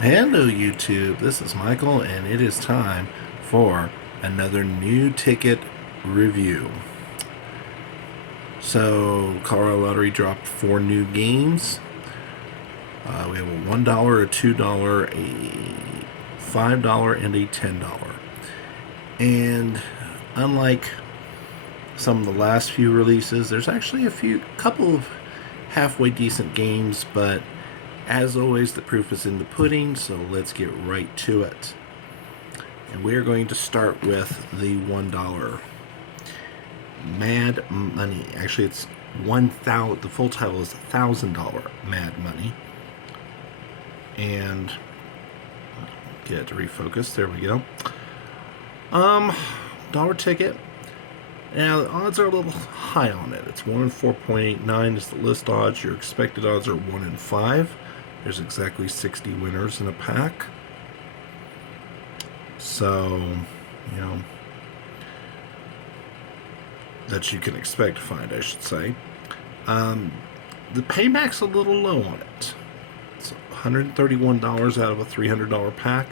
Hello, YouTube. This is Michael, and it is time for another new ticket review. So, Colorado Lottery dropped 4 new games. We have a $1, a $2, a $5, and a $10. And unlike some of the last few releases, there's actually couple of halfway decent games, but as always, the proof is in the pudding, so let's get right to it. And we're going to start with the $1 Mad Money. Actually, it's 1,000. The full title is $1,000 Mad Money. And get it to refocus. There we go. Dollar ticket. Now the odds are a little high on it. It's 1 in 4.89 is the list odds. Your expected odds are 1 in 5. There's exactly 60 winners in a pack. So, that you can expect to find, I should say. The payback's a little low on it. It's $131 out of a $300 pack,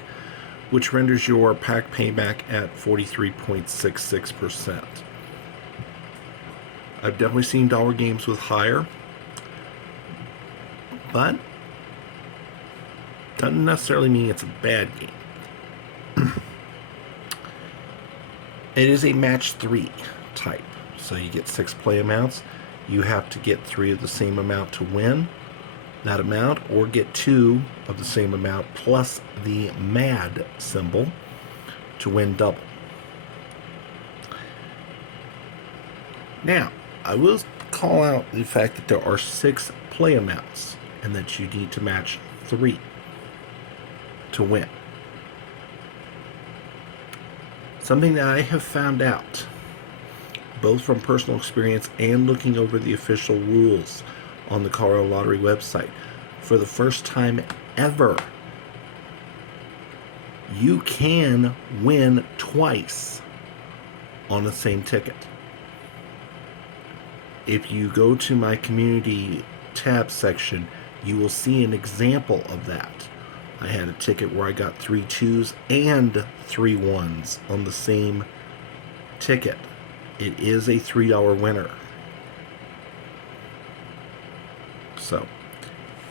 which renders your pack payback at 43.66%. I've definitely seen dollar games with higher, but doesn't necessarily mean it's a bad game. It is a match 3 type, so you get 6 play amounts. You have to get 3 of the same amount to win that amount, or get 2 of the same amount plus the MAD symbol to win double. Now, I will call out the fact that there are 6 play amounts and that you need to match 3 to win. Something that I have found out, both from personal experience and looking over the official rules on the Colorado Lottery website, for the first time ever, you can win twice on the same ticket. If you go to my community tab section, you will see an example of that. I had a ticket where I got 3 2s and 3 1s on the same ticket. It is a $3 winner. So,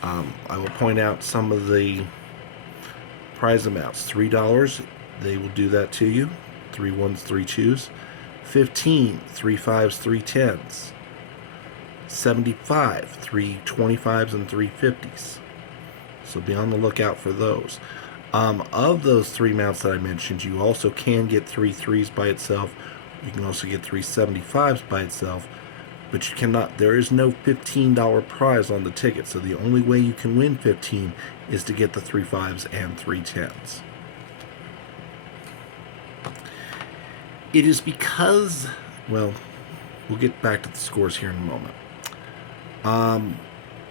I will point out some of the prize amounts. $3, they will do that to you. 3 1s, 3 2s. 15, 3 5s, 3 10s. 75, 3 25s, and 3 50s. So be on the lookout for those. Of those 3 amounts that I mentioned, you also can get 3 3s by itself. You can also get 3 75s by itself. But you cannot, there is no $15 prize on the ticket. So the only way you can win 15 is to get the 3 5s and 3 10s. It is because, well, we'll get back to the scores here in a moment.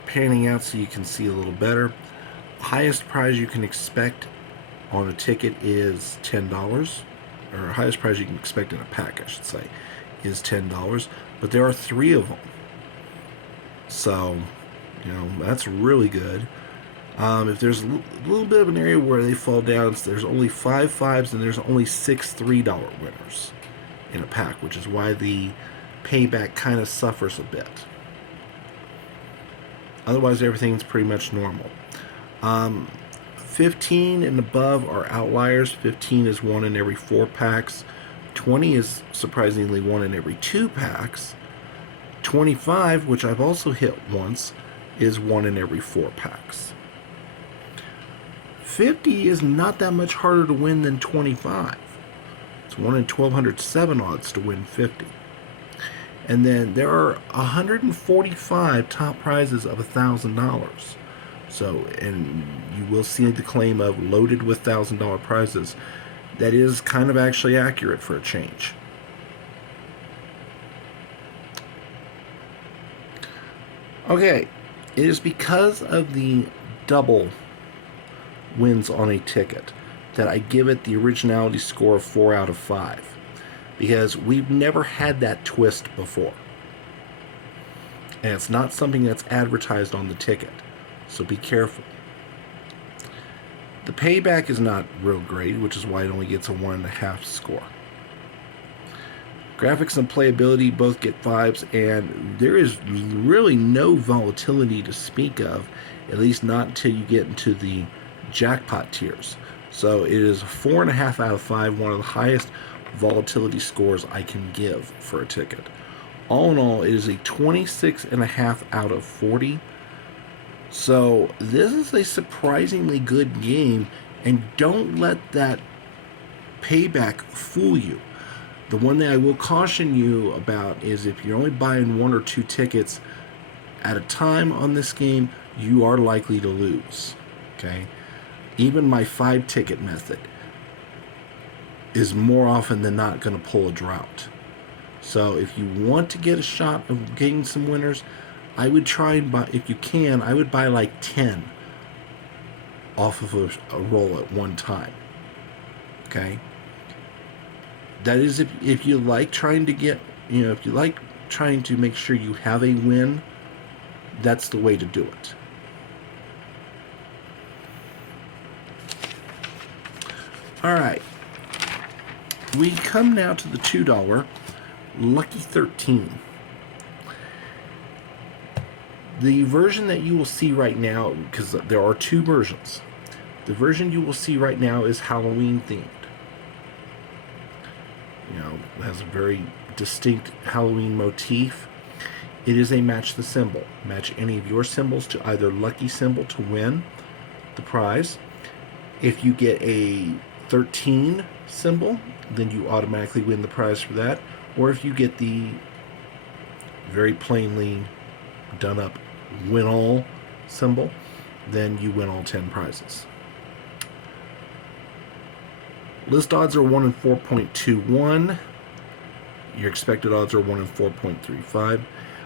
Panning out so you can see a little better. Highest prize you can expect on a ticket is $10, or highest prize you can expect in a pack, I should say, is $10. But there are 3 of them, so that's really good. If there's a little bit of an area where they fall down, there's only 5 5s and there's only 6 $3 winners in a pack, which is why the payback kind of suffers a bit. Otherwise, everything's pretty much normal. 15 and above are outliers. 15 is 1 in every 4 packs. 20 is surprisingly 1 in every 2 packs. 25, which I've also hit once, is 1 in every 4 packs. 50 is not that much harder to win than 25. It's 1 in 1,207 odds to win 50. And then there are 145 top prizes of $1,000. So, and you will see the claim of loaded with $1,000 prizes. That is kind of actually accurate for a change. Okay, it is because of the double wins on a ticket that I give it the originality score of 4 out of 5. Because we've never had that twist before. And it's not something that's advertised on the ticket. So be careful. The payback is not real great, which is why it only gets a 1.5 score. Graphics and playability both get 5s, and there is really no volatility to speak of, at least not until you get into the jackpot tiers. So it is a 4.5 out of 5, one of the highest volatility scores I can give for a ticket. All in all, it is a 26.5 out of 40. So this is a surprisingly good game, and don't let that payback fool you. The one thing I will caution you about is if you're only buying 1 or 2 tickets at a time on this game, you are likely to lose. Okay? Even my 5 ticket method is more often than not going to pull a drought. So if you want to get a shot of getting some winners, I would try and buy, if you can, I would buy like 10 off of a roll at one time. Okay? That is if you like trying to get, if you like trying to make sure you have a win, that's the way to do it. All right. We come now to the $2 Lucky 13. The version that you will see right now, because there are 2 versions, the version you will see right now is Halloween themed. It has a very distinct Halloween motif. It is a match the symbol. Match any of your symbols to either lucky symbol to win the prize. If you get a 13 symbol, then you automatically win the prize for that. Or if you get the very plainly done up win all symbol, then you win all 10 prizes. List odds are 1 in 4.21. Your expected odds are 1 in 4.35.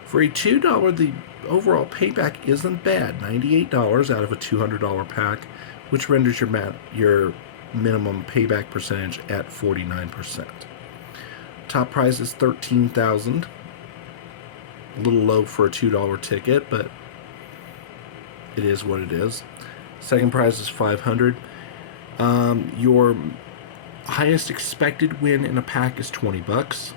For a $2, the overall payback isn't bad. $98 out of a $200 pack, which renders your minimum payback percentage at 49%. Top prize is $13,000. A little low for a $2 ticket, but it is what it is. Second prize is $500. Your highest expected win in a pack is $20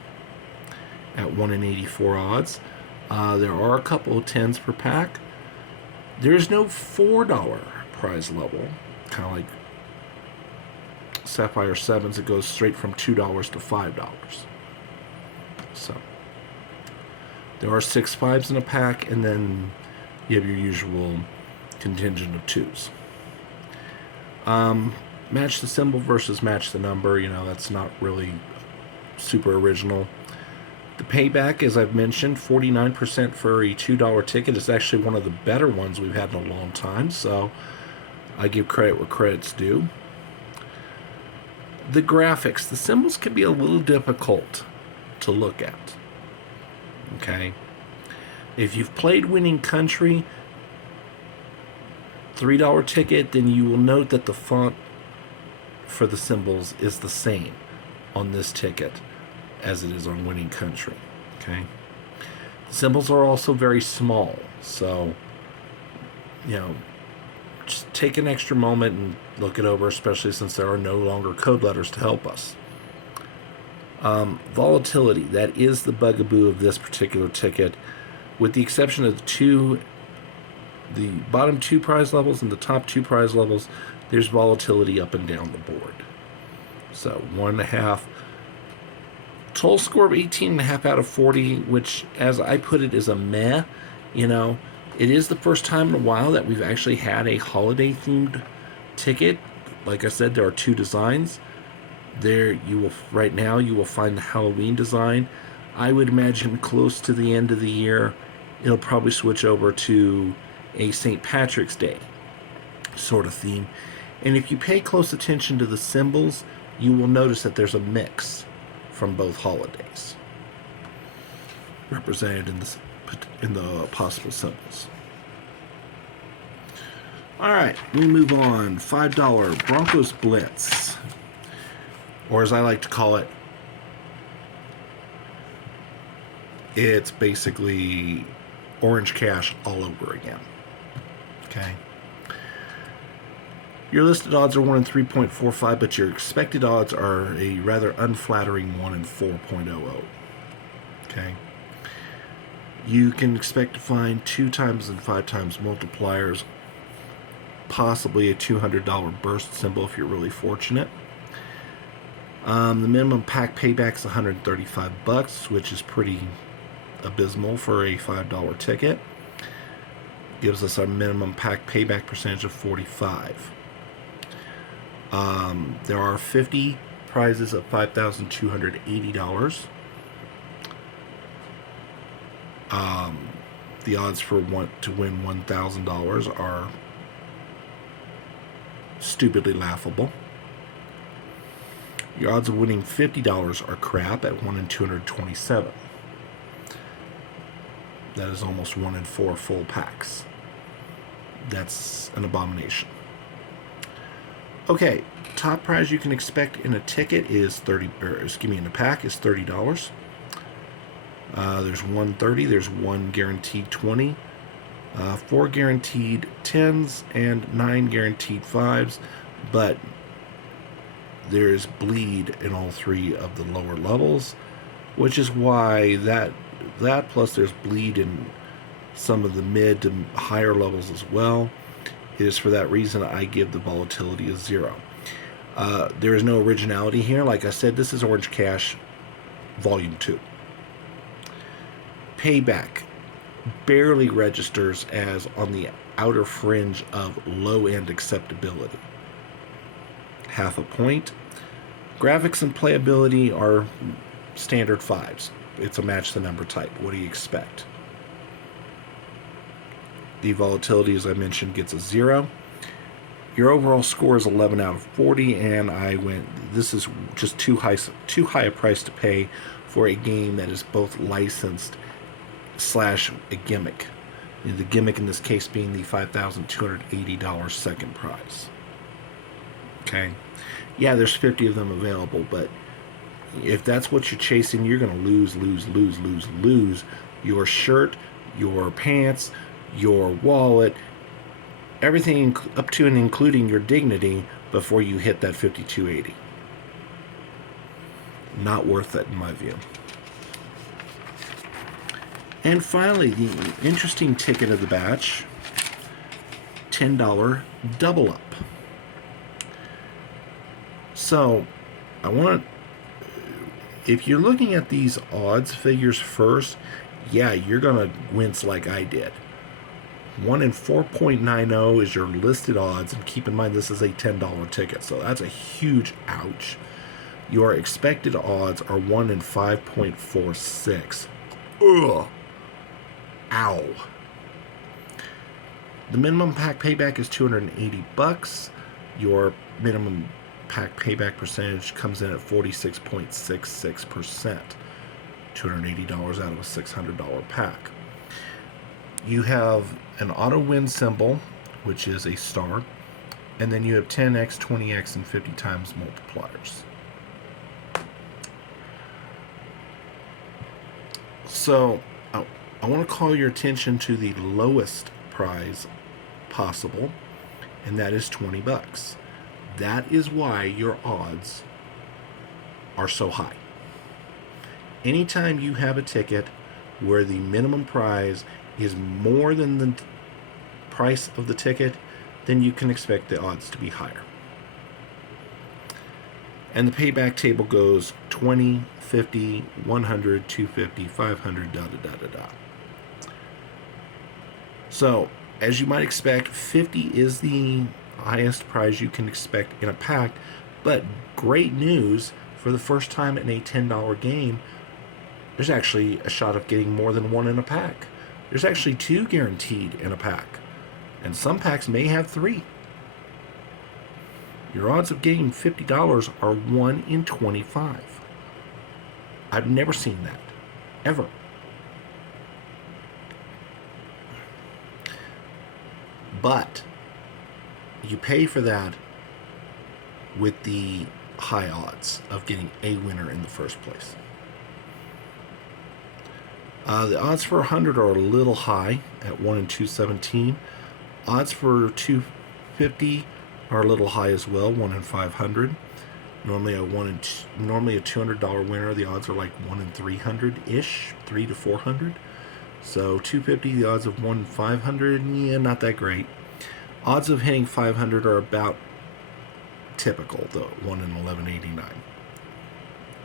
at 1 in 84 odds. There are a couple of 10s per pack. There's no $4 prize level, kind of like Sapphire 7s. It goes straight from $2 to $5. So there are 6 5s in a pack, and then you have your usual contingent of 2s. Match the symbol versus match the number, that's not really super original. The payback, as I've mentioned, 49% for a $2 ticket is actually one of the better ones we've had in a long time, so I give credit where credit's due. The graphics, the symbols can be a little difficult to look at. Okay? If you've played Winning Country, $3 ticket, then you will note that the font for the symbols is the same on this ticket as it is on Winning Country. Okay? The symbols are also very small, so just take an extra moment and look it over, especially since there are no longer code letters to help us. Volatility, that is the bugaboo of this particular ticket, with the exception of the bottom 2 prize levels and the top 2 prize levels. There's volatility up and down the board. So 1.5. Total score of 18.5 out of 40, which, as I put it, is a meh. It is the first time in a while that we've actually had a holiday-themed ticket. Like I said, there are 2 designs. Right now you will find the Halloween design. I would imagine close to the end of the year, it'll probably switch over to a St. Patrick's Day sort of theme. And if you pay close attention to the symbols, you will notice that there's a mix from both holidays represented in the possible symbols. All right, we move on. $5 Broncos Blitz, or as I like to call it, it's basically Orange Cash all over again. Okay. Your listed odds are 1 in 3.45, but your expected odds are a rather unflattering 1 in 4.00. Okay? You can expect to find 2 times and 5 times multipliers, possibly a $200 burst symbol if you're really fortunate. The minimum pack payback is $135, which is pretty abysmal for a $5 ticket. Gives us our minimum pack payback percentage of 45. There are 50 prizes of $5,280. The odds for to win $1,000 are stupidly laughable. Your odds of winning $50 are crap at 1 in 227. That is almost 1 in 4 full packs. That's an abomination. Okay, top prize you can expect in a ticket is in a pack is $30. There's 130, there's 1 guaranteed 20, 4 guaranteed 10s, and 9 guaranteed 5s, but there's bleed in all 3 of the lower levels, which is why that plus there's bleed in some of the mid to higher levels as well. It is for that reason I give the volatility a 0. There is no originality here. Like I said, this is Orange Cash Volume 2. Payback barely registers as on the outer fringe of low-end acceptability. Half a point. Graphics and playability are standard 5s. It's a match the number type. What do you expect? The volatility, as I mentioned, gets a 0. Your overall score is 11 out of 40, and this is just too high a price to pay for a game that is both licensed / a gimmick. The gimmick in this case being the $5,280 second prize. Okay? Yeah, there's 50 of them available, but if that's what you're chasing, you're going to lose your shirt, your pants, your wallet, everything up to and including your dignity before you hit that 5280. Not worth it in my view. And finally, the interesting ticket of the batch, $10 double up. So, if you're looking at these odds figures first, yeah, you're going to wince like I did. 1 in 4.90 is your listed odds, and keep in mind this is a $10 ticket, so that's a huge ouch. Your expected odds are 1 in 5.46. Ugh. Ow. The minimum pack payback is $280. Your minimum pack payback percentage comes in at 46.66%. $280 out of a $600 pack. You have an auto win symbol, which is a star, and then you have 10x, 20x, and 50 times multipliers. So I want to call your attention to the lowest prize possible, and that is $20. That is why your odds are so high. Anytime you have a ticket where the minimum prize is more than the price of the ticket, then you can expect the odds to be higher. And the payback table goes 20, 50, 100, 250, 500, da-da-da-da-da. So, as you might expect, 50 is the highest prize you can expect in a pack, but great news, for the first time in a $10 game, there's actually a shot of getting more than 1 in a pack. There's actually 2 guaranteed in a pack, and some packs may have 3. Your odds of getting $50 are 1 in 25. I've never seen that, ever. But you pay for that with the high odds of getting a winner in the first place. The odds for 100 are a little high at 1 in 217. Odds for 250 are a little high as well, 1 in 500. Normally a $200 winner, the odds are like 1 in 300-ish, 3 to 400. So 250, the odds of 1 in 500, yeah, not that great. Odds of hitting 500 are about typical, though, 1 in 1189.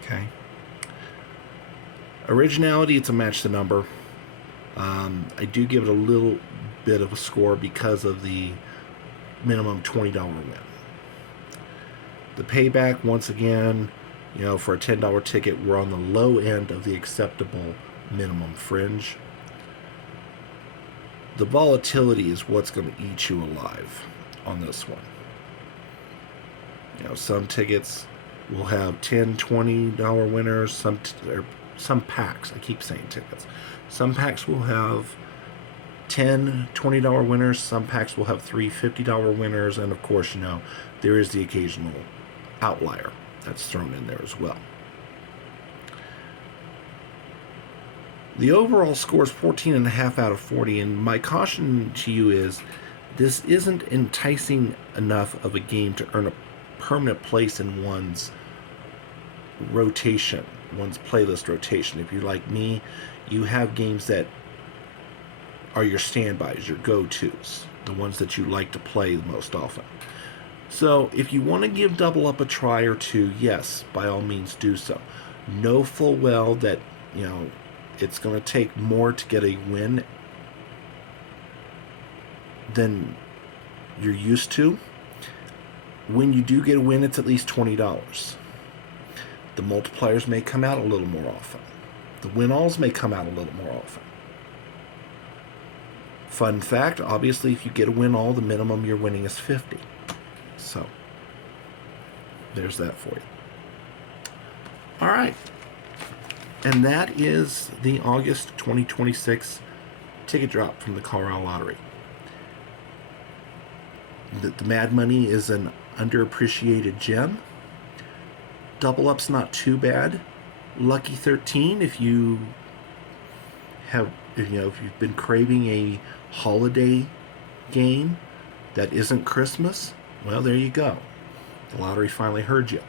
Okay. Originality, it's a match the number. I do give it a little bit of a score because of the minimum $20 win. The payback, once again, for a $10 ticket, we're on the low end of the acceptable minimum fringe. The volatility is what's going to eat you alive on this one. Some tickets will have $10, $20 winners. Some packs, I keep saying tickets. Some packs will have $10, $20 winners. Some packs will have $3, $50 winners. And of course, there is the occasional outlier that's thrown in there as well. The overall score is 14.5 out of 40, and my caution to you is this isn't enticing enough of a game to earn a permanent place in one's rotation, one's playlist rotation. If you're like me, you have games that are your standbys, your go-tos, the ones that you like to play the most often. So if you want to give Double Up a try or two, yes, by all means do so. Know full well that, it's going to take more to get a win than you're used to. When you do get a win, it's at least $20. The multipliers may come out a little more often. The win-alls may come out a little more often. Fun fact, obviously, if you get a win-all, the minimum you're winning is 50. So, there's that for you. All right. And that is the August 2026 ticket drop from the Colorado Lottery. The Mad Money is an underappreciated gem. Double Up's not too bad. Lucky 13, if you've been craving a holiday game that isn't Christmas, well, there you go. The lottery finally heard you.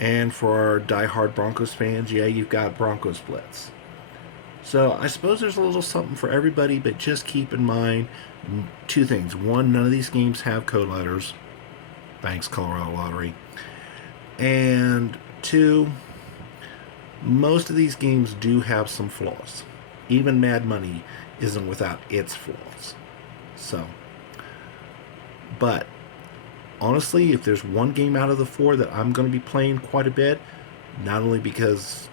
And for our diehard Broncos fans, yeah, you've got Broncos Blitz. So I suppose there's a little something for everybody, but just keep in mind two things. One, none of these games have code letters. Thanks, Colorado Lottery. And two, most of these games do have some flaws. Even Mad Money isn't without its flaws. So, but honestly, if there's one game out of the 4 that I'm going to be playing quite a bit, not only because,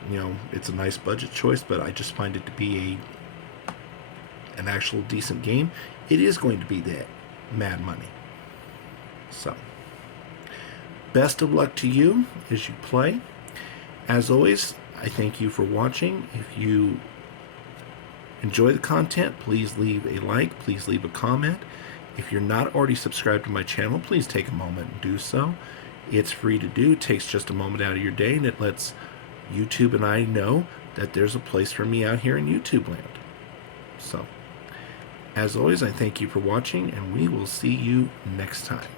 it's a nice budget choice, but I just find it to be an actual decent game, it is going to be that Mad Money. So, best of luck to you as you play. As always, I thank you for watching. If you enjoy the content, please leave a like, please leave a comment. If you're not already subscribed to my channel, please take a moment and do so. It's free to do. It takes just a moment out of your day, and it lets YouTube and I know that there's a place for me out here in YouTube land. So, as always, I thank you for watching, and we will see you next time.